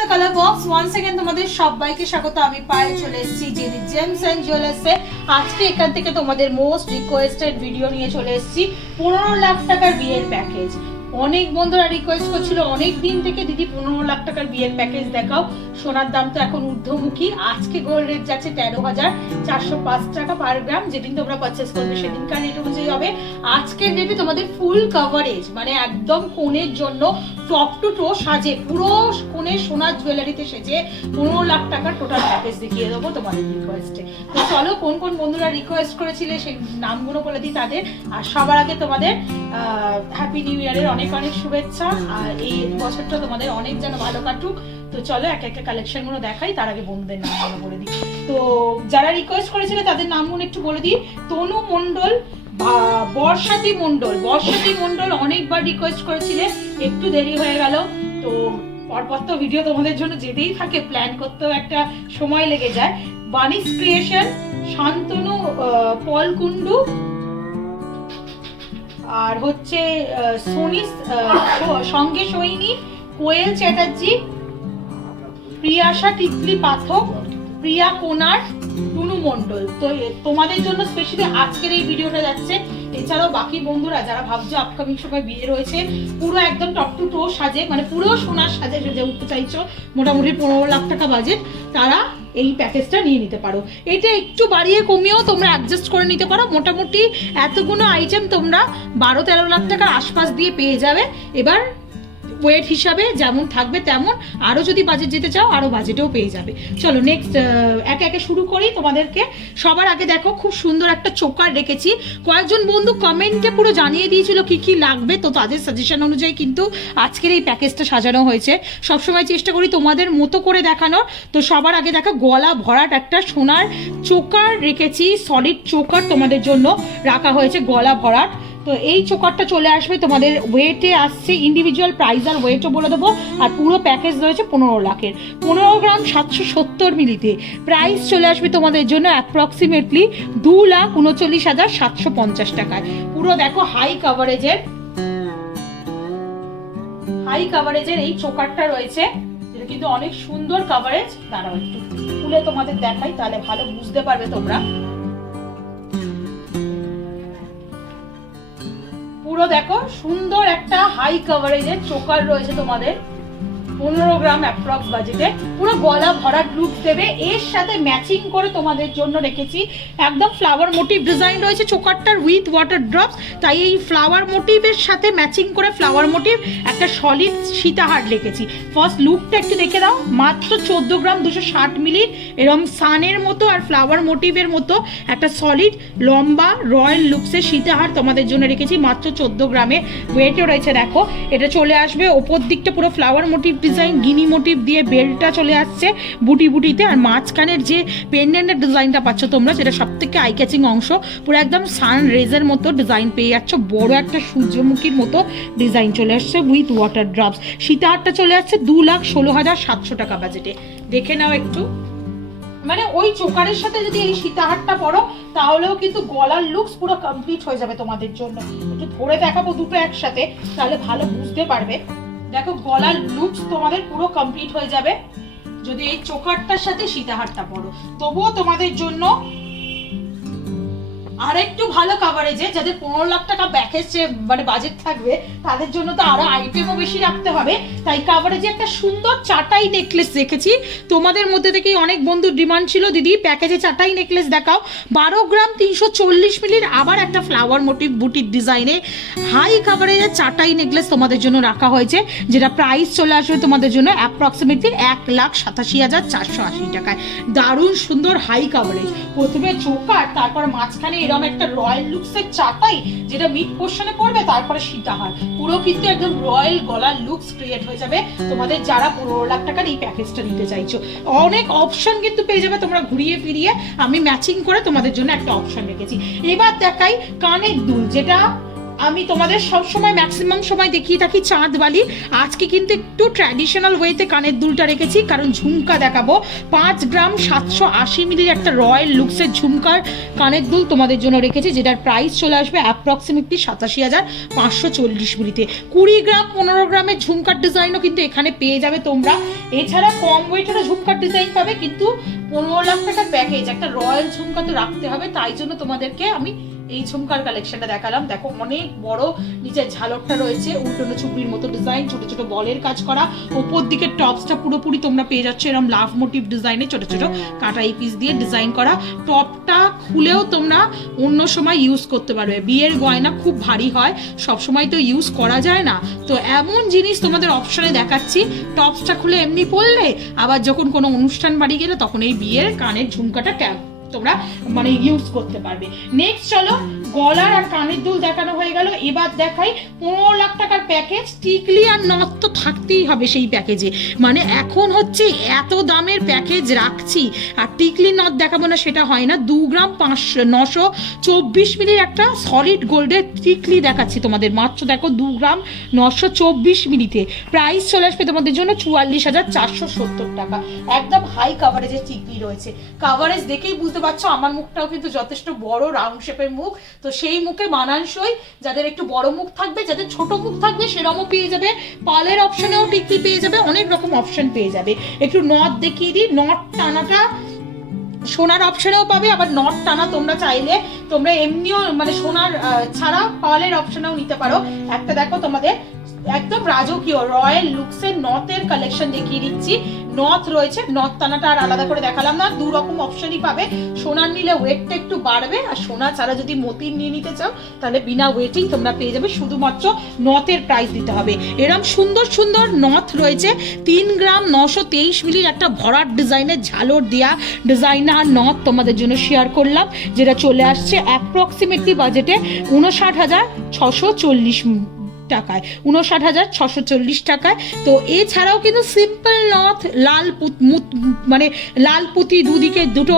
The colour box once again তোমাদের সবাইকে স্বাগত। আমি পায়ে চলে এসেছি জেডি জেমস এন্ড জুয়েলার্সে। আজকে এখান থেকে তোমাদের মোস্ট রিকোয়েস্টেড ভিডিও নিয়ে চলে এসেছি 15 লাখ টাকার বিয়ের প্যাকেজ। অনেক বন্ধুরা রিকোয়েস্ট করছিল অনেক দিন থেকে, দিদি 15 লাখ টাকার বিয়ের প্যাকেজ দেখাও। সোনার দাম তো এখন ঊর্ধ্বমুখী। আজকে গোল্ড রেট যাচ্ছে 13,405 টাকা পার গ্রাম। যেদিন তোমরা পারচেস করবে সেদিনকার রেট অনুযায়ী হবে। আজকের রেটে তোমাদের ফুল কভারেজ, মানে একদম কোণের জন্য টপ টু টো সাজে, পুরো কোণে সোনার জুয়েলারিতে সেজে 15 লাখ টাকার টোটাল প্যাকেজ দেখিয়ে দেবো তোমাদের রিকোয়েস্টে। তো চলো কোন কোন বন্ধুরা রিকোয়েস্ট করেছিলে সেই নামগুলো বলে দিই তাদের। আর সবার আগে তোমাদের হ্যাপি নিউ ইয়ারের অনেক অনেক শুভেচ্ছা। আর এই বছরটা তোমাদের অনেক যেন ভালো কাটুক। তো চলো এক একটা কালেকশন গুলো দেখাই, তার আগে বন্ধুদের নামগুলো বলে দিই। তো যারা রিকোয়েস্ট করেছিল তাদের নামগুলো একটু বলে দিই। তনু মণ্ডল, বর্ষাতি মণ্ডল অনেকবার রিকোয়েস্ট করেছিলে, একটু দেরি হয়ে গেল। তো পরপর তো ভিডিও তোমাদের জন্য যেতেই থাকে, প্ল্যান করতেও একটা সময় লেগে যায়। বানিস ক্রিয়েশন, শান্তনু পল কুন্ডু, আর হচ্ছে সোনি সঙ্গে সৈনী, কোয়েল চ্যাটার্জি, প্রিয়াশা টিকলি পাথক, প্রিয়া কোনার, টুনু মণ্ডল। তো তোমাদের জন্য স্পেশালি আজকের এই ভিডিওটা যাচ্ছে। এছাড়াও বাকি বন্ধুরা যারা ভাবছো আপকামিং সময় বিয়ে রয়েছে, পুরো একদম টপ টু টো সাজে, মানে পুরো সোনার সাজে সেজে উঠতে চাইছো, মোটামুটি 15 লাখ টাকা বাজেট, তারা এই প্যাকেজটা নিয়ে নিতে পারো। এটা একটু বাড়িয়ে কমিয়েও তোমরা অ্যাডজাস্ট করে নিতে পারো। মোটামুটি এতগুলো আইটেম তোমরা 12-13 লাখ টাকার আশপাশ দিয়ে পেয়ে যাবে। এবার ওয়েট হিসাবে যেমন থাকবে তেমন, আরো যদি বাজেট যেতে চাও আরো বাজেটেও পেয়ে যাবে। চলো নেক্সট একে একে শুরু করি তোমাদেরকে। সবার আগে দেখো খুব সুন্দর একটা চোকার রেখেছি। কয়েকজন বন্ধু কমেন্টে পুরো জানিয়ে দিয়েছিল কি কি লাগবে, তো তাদের সাজেশন অনুযায়ী কিন্তু আজকের এই প্যাকেজটা সাজানো হয়েছে। সবসময় চেষ্টা করি তোমাদের মতো করে দেখানোর। তো সবার আগে দেখো গলা ভরাট একটা সোনার চোকার রেখেছি, সলিড চোকার তোমাদের জন্য রাখা হয়েছে, গলা ভরাট। তো এই চোকারটা চলে আসবে তোমাদের ওয়েটে আসছে, ইন্ডিভিজুয়াল প্রাইস আর ওয়েটও বলে দেবো। আর পুরো প্যাকেজ রয়েছে 15 লাখের, 15 গ্রাম 770 মিলিতে। প্রাইস চলে আসবে তোমাদের জন্য অ্যাপ্রক্সিমেটলি 2,39,750 টাকায়। পুরো দেখো হাই কাভারেজের এই চোকারটা রয়েছে, যেটা কিন্তু অনেক সুন্দর কাভারেজ। দাঁড়াও একটু খুলে তোমাদের দেখাই, তাহলে ভালো বুঝতে পারবে তোমরা। পুরো দেখো সুন্দর একটা হাই কভারেজের চোকার রয়েছে তোমাদের 15 গ্রাম অ্যাপ্রক্স বাজেটে। পুরো গলা ভরাট লুক দেবে। এর সাথে ম্যাচিং করে তোমাদের জন্য রেখেছি একদম ফ্লাওয়ার মোটিভ ডিজাইন রয়েছে চোকারটার উইথ ওয়াটার ড্রপস। তাই এই ফ্লাওয়ার মোটিভের সাথে ম্যাচিং করে ফ্লাওয়ার মোটিভ একটা সলিড সীতাহার রেখেছি। ফার্স্ট লুকটা একটু দেখে দাও। মাত্র 14 গ্রাম 260 মিলির এরকম সানের মতো আর ফ্লাওয়ার মোটিভের মতো একটা সলিড লম্বা রয়্যাল লুকসের সীতাহার তোমাদের জন্য রেখেছি মাত্র 14 গ্রামে। ওয়েটও রয়েছে দেখো। এটা চলে আসবে ওপর দিকটা পুরো ফ্লাওয়ার মোটিভ ডিজাইন, গিনি মোটিভ দিয়ে বেলটা চলে আসছে বুটি বুটিতে। আর মাঝখানের যে পেন্ডেন্টের ডিজাইনটা পাচ্ছ তোমরা, সেটা সব থেকে আই ক্যাচিং অংশ। পুরো একদম সান রেজের মতো ডিজাইন পেয়ে যাচ্ছ, বড় একটা সূর্যমুখীর মতো ডিজাইন চলে আসছে উইথ ওয়াটার ড্রপস। সীতাহারটা চলে আসছে 2,16,700 টাকা বাজেটে। দেখে নাও একটু, মানে ওই চোকারের সাথে যদি এই সীতাহারটা পরো তাহলেও কিন্তু গলার লুকস পুরো কমপ্লিট হয়ে যাবে তোমাদের জন্য। একটু ধরে দেখাবো দুটো একসাথে, তাহলে ভালো বুঝতে পারবে। দেখো গলার লুকস তোমাদের পুরো কমপ্লিট হয়ে যাবে যদি এই চোকারটার সাথে সীতাহারটা পরো। তবুও তোমাদের জন্য আর একটু ভালো কাভারেজে, যাদের 15 লাখ টাকা প্যাকেজ মানে বাজেট থাকবে, তাদের জন্য তো আরো আইটেমও বেশি রাখতে হবে। তাই কাভারেজে একটা সুন্দর চাটাই নেকলেস রেখেছি। তোমাদের মধ্যে থেকেই অনেক বন্ধুর ডিমান্ড ছিল, দিদি প্যাকেজে চাটাই নেকলেস দেখাও। 12 গ্রাম 340 মিলির আবার একটা ফ্লাওয়ার মোটিভ বুটির ডিজাইনে হাই কাভারেজের চাটাই নেকলেস তোমাদের জন্য রাখা হয়েছে, যেটা প্রাইস চলে আসবে তোমাদের জন্য অ্যাপ্রক্সিমেটলি 1,87,480 টাকায়। দারুণ সুন্দর হাই কাভারেজ। প্রথমে চোকার, তারপর মাঝখানে এরকম একটা রয়্যাল লুকসের চাটাই যেটা মিড পোর্শনে পড়বে, তারপরে সীতাহার। পুরো কিন্তু একদম রয়্যাল গলার লুকস ক্রিয়েট হয়ে যাবে তোমাদের যারা 15 লাখ টাকার এই প্যাকেজটা নিতে চাইছো। অনেক অপশন কিন্তু পেয়ে যাবে তোমরা ঘুরিয়ে ফিরিয়ে। আমি ম্যাচিং করে তোমাদের জন্য একটা অপশন রেখেছি। এবার দেখাই কানের দুল, যেটা আমি তোমাদের সবসময় ম্যাক্সিমাম সময় দেখিয়ে থাকি চাঁদ বালি। আজকে কিন্তু একটু ট্র্যাডিশনাল ওয়েতে কানের দুলটা রেখেছি, কারণ ঝুমকা দেখাবো। 5 গ্রাম 780 মিলির একটা রয়্যাল লুকসের ঝুমকার কানের দুল তোমাদের জন্য রেখেছি, যেটার প্রাইস চলে আসবে অ্যাপ্রক্সিমেটলি 87,540 মিলিতে। 20 গ্রাম 15 গ্রামের ঝুমকার ডিজাইনও কিন্তু এখানে পেয়ে যাবে তোমরা। এছাড়া কম ওয়েটেরও ঝুমকার ডিজাইন পাবে, কিন্তু 15 লাখ টাকার প্যাকেজ একটা রয়্যাল ঝুমকা তো রাখতে হবে, তাই জন্য তোমাদেরকে আমি এই ঝুমকার কালেকশনটা দেখালাম। দেখো অনেক বড় নিচের ঝালকটা রয়েছে, উল্টোনো চুবড়ির মতো ডিজাইন, ছোট ছোট বলের কাজ করা। ওপর দিকে টপসটা পুরোপুরি তোমরা পেয়ে যাচ্ছ এরকম লাভ মোটিভ ডিজাইনে, ছোট ছোট কাটা এই পিস দিয়ে ডিজাইন করা। টপটা খুলেও তোমরা অন্য সময় ইউজ করতে পারবে। বিয়ের গয়না খুব ভারী হয়, সব সময় তো ইউজ করা যায় না, তো এমন জিনিস তোমাদের অপশনে দেখাচ্ছি। টপসটা খুলে এমনি পরলে, আবার যখন কোনো অনুষ্ঠান বাড়ি গেলে তখন এই বিয়ের কানের ঝুমকাটা তোমরা মানে ইউজ করতে পারবে। নেক্সট চলো, গলার আর কানের দুল দেখানো হয়ে গেল, এবার দেখাই 15 লাখ টাকার প্যাকেজ। টিকলি আর নথ তো থাকতেই হবে সেই প্যাকেজে, মানে এখন হচ্ছে এত দামের প্যাকেজ রাখছি আর টিকলি নথ দেখাবো না সেটা হয় না। 2 গ্রাম 924 মিলির একটা সলিড গোল্ডের টিকলি দেখাচ্ছি তোমাদের, মাত্র দেখো 2 গ্রাম 924 মিলিতে। প্রাইস চলে আসবে তোমাদের জন্য 44,470 টাকা। একদম হাই কাভারেজের টিকলি রয়েছে। কাভারেজ দেখেই বুঝতে পারছো আমার মুখটাও কিন্তু যথেষ্ট বড় রাউন্ড শেপের মুখ, তো সেই মুখে মানানসই। যাদের একটু বড় মুখ থাকবে, যাদের ছোট মুখ থাকবে সেরকমও পেয়ে যাবে। পালের অপশনেও টিকলি পেয়ে যাবে, অনেক রকম অপশন পেয়ে যাবে। একটু নথ দেখিয়ে দিই, নথ টানাটা সোনার অপশনেও পাবে, আবার নট টানা তোমরা চাইলে তোমরা এমনিও মানে সোনার ছাড়া পালের অপশনেও নিতে পারো। একটা দেখো তোমাদের একদম রাজকীয় রয়্যাল লুকসের নথের কালেকশন দেখিয়ে দিচ্ছি। নথ রয়েছে, নথ টানাটা আর আলাদা করে দেখালাম না, 2 রকম অপশনই পাবে। সোনার নিলে ওয়েটটা একটু বাড়বে, আর সোনা ছাড়া যদি মতির নিয়ে নিতে চাও তাহলে বিনা ওয়েটিং তোমরা পেয়ে যাবে, শুধুমাত্র নথের প্রাইস দিতে হবে। এরকম সুন্দর সুন্দর নথ রয়েছে। 3 গ্রাম 923 মিলির একটা ভরাট ডিজাইনের ঝালর দেয়া ডিজাইনার নথ তোমাদের জন্য শেয়ার করলাম, যেটা চলে আসছে অ্যাপ্রক্সিমেটলি বাজেটে 59,640 টাকায়, 59,640 টাকায়। তো এছাড়াও কিন্তু সিম্পল নথ, লাল মানে লাল পুঁতি দুদিকে দুটো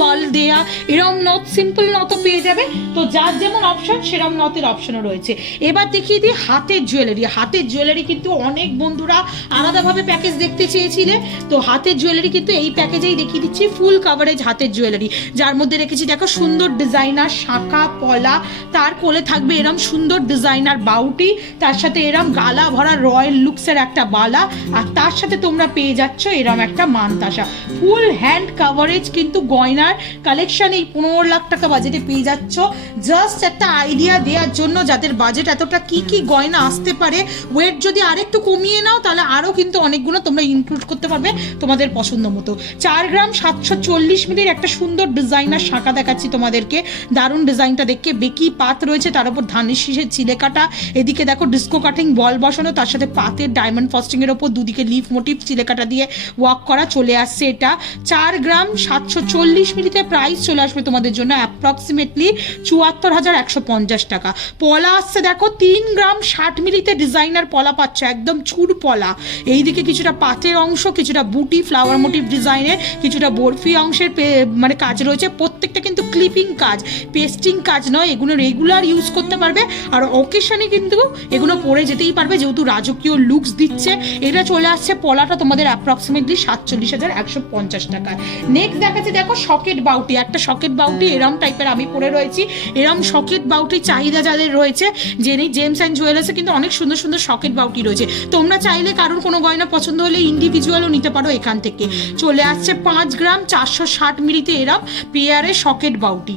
পাল দেয়া এরম নথ, সিম্পল নথও পেয়ে যাবে। তো যার যেমন অপশন সেরম নথের অপশনও রয়েছে। এবার দেখিয়ে দিই হাতের জুয়েলারি। হাতের জুয়েলারি কিন্তু অনেক বন্ধুরা আলাদাভাবে প্যাকেজ দেখতে চেয়েছিলে, তো হাতের জুয়েলারি কিন্তু এই প্যাকেজেই দেখিয়ে দিচ্ছি। ফুল কাভারেজ হাতের জুয়েলারি, যার মধ্যে রেখেছি দেখো সুন্দর ডিজাইনার শাঁখা পলা, তার কোলে থাকবে এরম সুন্দর ডিজাইনার বাউটি, তার সাথে এরম গালা ভরা রয়্যাল লুকসের একটা বালা, আর তার সাথে তোমরা পেয়ে যাচ্ছ এরম একটা মানতাসা। ফুল হ্যান্ড কাভারেজ কিন্তু গয়নার কালেকশন এই 15 লাখ টাকা বাজেটে পেয়ে যাচ্ছ। জাস্ট একটা আইডিয়া দেওয়ার জন্য যাদের বাজেট এতটা, কি কি গয়না আসতে পারে। ওয়েট যদি আরেকটু কমিয়ে নাও তাহলে আরও কিন্তু অনেকগুলো তোমরা ইনক্লুড করতে পারবে তোমাদের পছন্দ মতো। 4 গ্রাম 740 মিলির একটা সুন্দর ডিজাইনার শাঁখা দেখাচ্ছি তোমাদেরকে। দারুণ ডিজাইনটা দেখে, বেকি পাত রয়েছে, তার উপর ধানের শীষের চিলে কাটা, এদিকে দেখো ডিস্কো কাটিং বল বসানো, তার সাথে পাতের ডায়মন্ড ফস্টিং এর ওপর দুদিকে লিফ মোটিভ চিলে কাটা দিয়ে ওয়ার্ক করা চলে আসছে। এটা 4 গ্রাম 740 মিলিতে। প্রাইস চলে আসবে তোমাদের জন্য অ্যাপ্রক্সিমেটলি 74,150 টাকা। পলা আসছে দেখো 3 গ্রাম 60 মিলিতে ডিজাইনার পলা পাচ্ছ, একদম চুর পলা। এইদিকে কিছুটা পাতের অংশ, কিছুটা বুটি ফ্লাওয়ার মোটিভ ডিজাইনের, কিছুটা বরফি অংশের মানে কাজ রয়েছে। প্রত্যেকটা কিন্তু ক্লিপিং কাজ, পেস্টিং কাজ নয়, এগুলো রেগুলার ইউজ করতে পারবে, আর অকেশনে কিন্তু এগুলো পরে যেতেই পারবে, যেহেতু রাজকীয় লুকস দিচ্ছে। এটা চলে আসছে পলাটা তোমাদের অ্যাপ্রক্সিমেটলি 47,150 টাকায়। নেক্সট দেখাচ্ছে দেখো সকেট বাউটি। একটা সকেট বাউটি এরম টাইপের আমি পরে রয়েছি। এরম সকেট বাউটির চাহিদা যাদের রয়েছে, জেনি জেমস অ্যান্ড জুয়েলার্সে কিন্তু অনেক সুন্দর সুন্দর সকেট বাউটি রয়েছে। তোমরা চাইলে কারোর কোনো গয়না পছন্দ হলে ইন্ডিভিজুয়ালও নিতে পারো এখান থেকে। চলে আসছে 5 গ্রাম 460 মিলিতে এরম পেয়ারের সকেট বাউটি।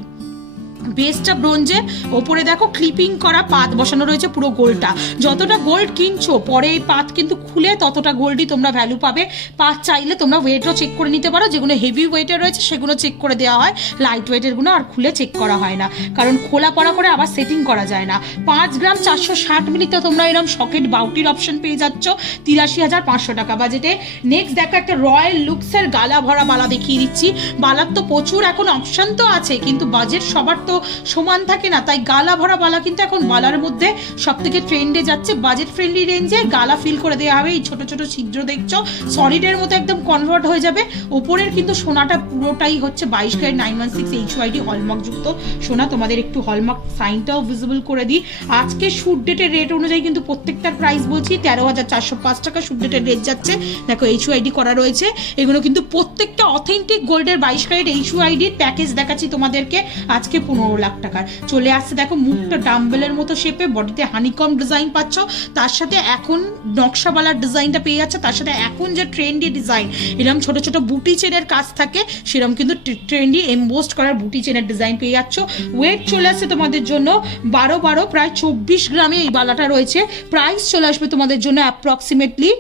বেসটা ব্রোঞ্জের, ওপরে দেখো ক্লিপিং করা পাত বসানো রয়েছে পুরো গোলটা। যতটা গোল্ড কিনছো পরে এই পাত কিন্তু খুলে ততটা গোল্ডই তোমরা ভ্যালু পাবে। পাত চাইলে তোমরা ওয়েটও চেক করে নিতে পারো, যেগুলো হেভি ওয়েটের রয়েছে সেগুলো চেক করে দেওয়া হয়, লাইট ওয়েটেরগুলো আর খুলে চেক করা হয় না, কারণ খোলা পড়া করে আবার সেটিং করা যায় না। 5 গ্রাম 460 মিলিতে তোমরা এরকম সকেট বাউটির অপশন পেয়ে যাচ্ছ 83,500 টাকা বাজেটে। নেক্সট দেখো একটা রয়্যাল লুকসের গালা ভরা বালা দেখিয়ে দিচ্ছি। বালার তো প্রচুর এখন অপশন তো আছে, কিন্তু বাজেট সবার তো সমান থাকে না, তাই গালা ভরা বালা কিন্তু এখন বালার মধ্যে সব থেকে ট্রেন্ডে যাচ্ছে। বাজেট ফ্রেন্ডলি রেঞ্জে গালা ফিল করে দেওয়া হবে। এই ছোট ছোট ছিদ্র দেখছো সলিডের মতো একদম কনভার্ট হয়ে যাবে। ওপরের কিন্তু সোনাটা পুরোটাই হচ্ছে 22 ক্যারেট 916 HYD হলমার্ক যুক্ত সোনা। তোমাদের একটু হলমার্ক সাইনটাও ভিজিবল করে দিই। আজকে শুট ডেটের রেট অনুযায়ী কিন্তু প্রত্যেকটার প্রাইস বলছি 13,405 টাকা শুট ডেটের রেট যাচ্ছে। দেখো HYD করা রয়েছে, এগুলো কিন্তু প্রত্যেকটা অথেন্টিক গোল্ডের 22 ক্যারেট HYDর প্যাকেজ দেখাচ্ছি তোমাদেরকে আজকে 15 লাখ টাকার। চলে আসছে দেখো মুখটা ডাম্বেলের মতো শেপে, বডিতে হানিকম ডিজাইন পাচ্ছ, তার সাথে এখন নকশাওয়ালার ডিজাইনটা পেয়ে যাচ্ছে, তার সাথে এখন যে ট্রেন্ডি ডিজাইন এরকম ছোট ছোট বুটি চেনের কাজ থাকে সেরকম কিন্তু ট্রেন্ডি এমবোস্ট করার বুটি চেনের ডিজাইন পেয়ে যাচ্ছ। ওয়েট চলে আসছে তোমাদের জন্য 12 প্রায় 24 গ্রামে এই বালাটা রয়েছে। প্রাইস চলে আসবে তোমাদের জন্য অ্যাপ্রক্সিমেটলি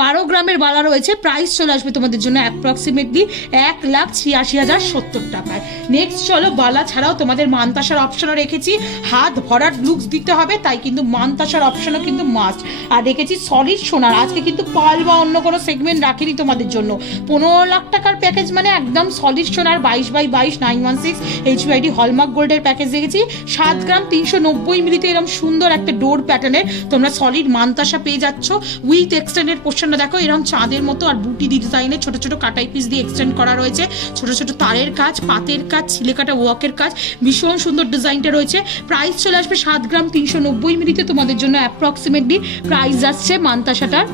12 গ্রামের বালা রয়েছে। প্রাইস চলে আসবে তোমাদের জন্য অ্যাপ্রক্সিমেটলি 1,86,070 টাকায়। নেক্সট চলো, বালা ছাড়াও তোমাদের মানতাসার অপশনও রেখেছি। হাত ভরার লুকস দিতে হবে, তাই কিন্তু মানতাসার অপশনও কিন্তু মাস্ট। আর রেখেছি সলিড সোনার, আজকে কিন্তু পাল বা অন্য কোনো সেগমেন্ট রাখিনি তোমাদের জন্য। 15 লাখ টাকার প্যাকেজ মানে একদম সলিড সোনার 22x22 916 HYD হলমার্ক গোল্ডের প্যাকেজ রেখেছি। 7 গ্রাম 390 মিলিতে এরকম সুন্দর একটা ডোর প্যাটার্নের তোমরা সলিড মানতাসা পেয়ে যাচ্ছ। উইথ এক্সটেন্ডেড দেখো এরকম চাঁদের মতো আর বুটি ডিজাইনে ছোট ছোট কাটাই পিস দিয়ে এক্সটেন্ড করা রয়েছে। ছোট ছোট তারের কাজ, পাতের কাজ, ছিলেকাটা ওয়ার্কের কাজ, ভীষণ সুন্দর ডিজাইনটা রয়েছে। প্রাইস চলে আসবে 7 গ্রাম 390 মিলিতে তোমাদের জন্য অ্যাপ্রক্সিমেটলি প্রাইস যাচ্ছে মানতাসাটার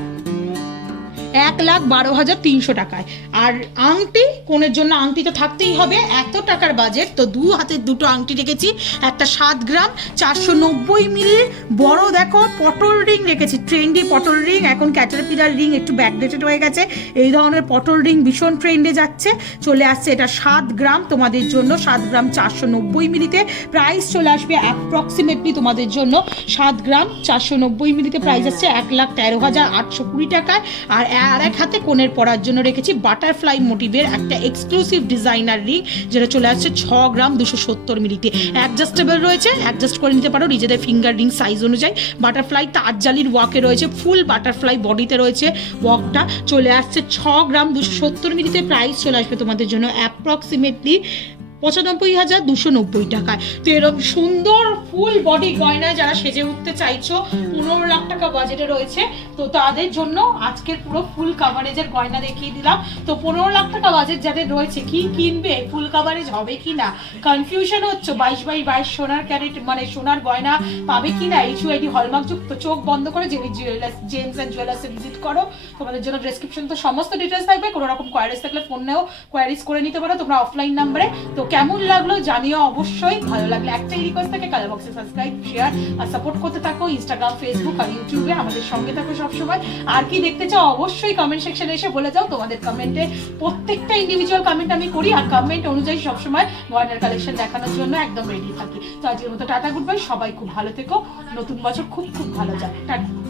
1,12,300 টাকায়। আর আংটি, কোণের জন্য আংটি তো থাকতেই হবে, এত টাকার বাজেট তো 2 হাতের 2টো আংটি রেখেছি। একটা 7 গ্রাম 490 মিলির বড় দেখো পটল রিং রেখেছি, ট্রেন্ডি পটল রিং। এখন ক্যাটারপিলার রিং একটু ব্যাকডেটেড হয়ে গেছে, এই ধরনের পটল রিং ভীষণ ট্রেন্ডে যাচ্ছে। চলে আসছে এটা 7 গ্রাম তোমাদের জন্য 7 গ্রাম 490 মিলিতে। প্রাইস চলে আসবে অ্যাপ্রক্সিমেটলি তোমাদের জন্য 7 গ্রাম 490 মিলিতে প্রাইস আসছে 1,13,820 টাকায়। আর এক হাতে কোণের পরার জন্য রেখেছি বাটারফ্লাই মোটিভের একটা এক্সক্লুসিভ ডিজাইনার রিং, যেটা চলে আসছে 6 গ্রাম 270 মিলিতে। অ্যাডজাস্টেবল রয়েছে, অ্যাডজাস্ট করে নিতে পারো নিজেদের ফিঙ্গার রিং সাইজ অনুযায়ী। বাটারফ্লাই তারজালির ওয়ার্কে রয়েছে, ফুল বাটারফ্লাই বডিতে রয়েছে ওয়ার্কটা। চলে আসছে 6 গ্রাম 270 মিলিতে। প্রাইস চলে আসবে তোমাদের জন্য অ্যাপ্রক্সিমেটলি 95,290 টাকায়। তো এরকম সুন্দর ফুল বডি গয়নায় যারা সেজে উঠতে চাইছো, 15 লাখ টাকা বাজেটে রয়েছে, তো তাদের জন্য আজকের পুরো ফুল কাভারেজের গয়না দেখিয়ে দিলাম। তো 15 লাখ টাকা বাজেট যাদের রয়েছে, কি কিনবে, ফুল কাভারেজ হবে কি না কনফিউশন হচ্ছে, 22x22 সোনার ক্যারেট মানে সোনার গয়না পাবে কি না HYD হলমার্ক যুক্ত, চোখ বন্ধ করে জেমস অ্যান্ড জুয়েলার্সে ভিজিট করো। তোমাদের জন্য ডেসক্রিপশন তো সমস্ত ডিটেলস থাকবে, কোনো রকম কোয়ারিজ থাকলে ফোনেও কোয়ারিজ করে নিতে পারো তোমরা অফলাইন নাম্বারে। তো কেমন লাগলো জানিও অবশ্যই, ভালো লাগলে একটাই রিকোয়েস্ট থাকে, কালার বক্সে সাবস্ক্রাইব, শেয়ার আর সাপোর্ট করতে থাকো। ইনস্টাগ্রাম, ফেসবুক আর ইউটিউবে আমাদের সঙ্গে থাকো সবসময়। আর কি দেখতে চাও অবশ্যই কমেন্ট সেকশনে এসে বলে যাও। তোমাদের কমেন্টে প্রত্যেকটা ইন্ডিভিজুয়াল কমেন্ট আমি করি, আর কমেন্ট অনুযায়ী সবসময় গয়নার কালেকশন দেখানোর জন্য একদম রেডি থাকি। তো আজকের মতো টাটা, গুড বাই, সবাই খুব ভালো থেকো, নতুন বছর খুব খুব ভালো যাক, টাটা।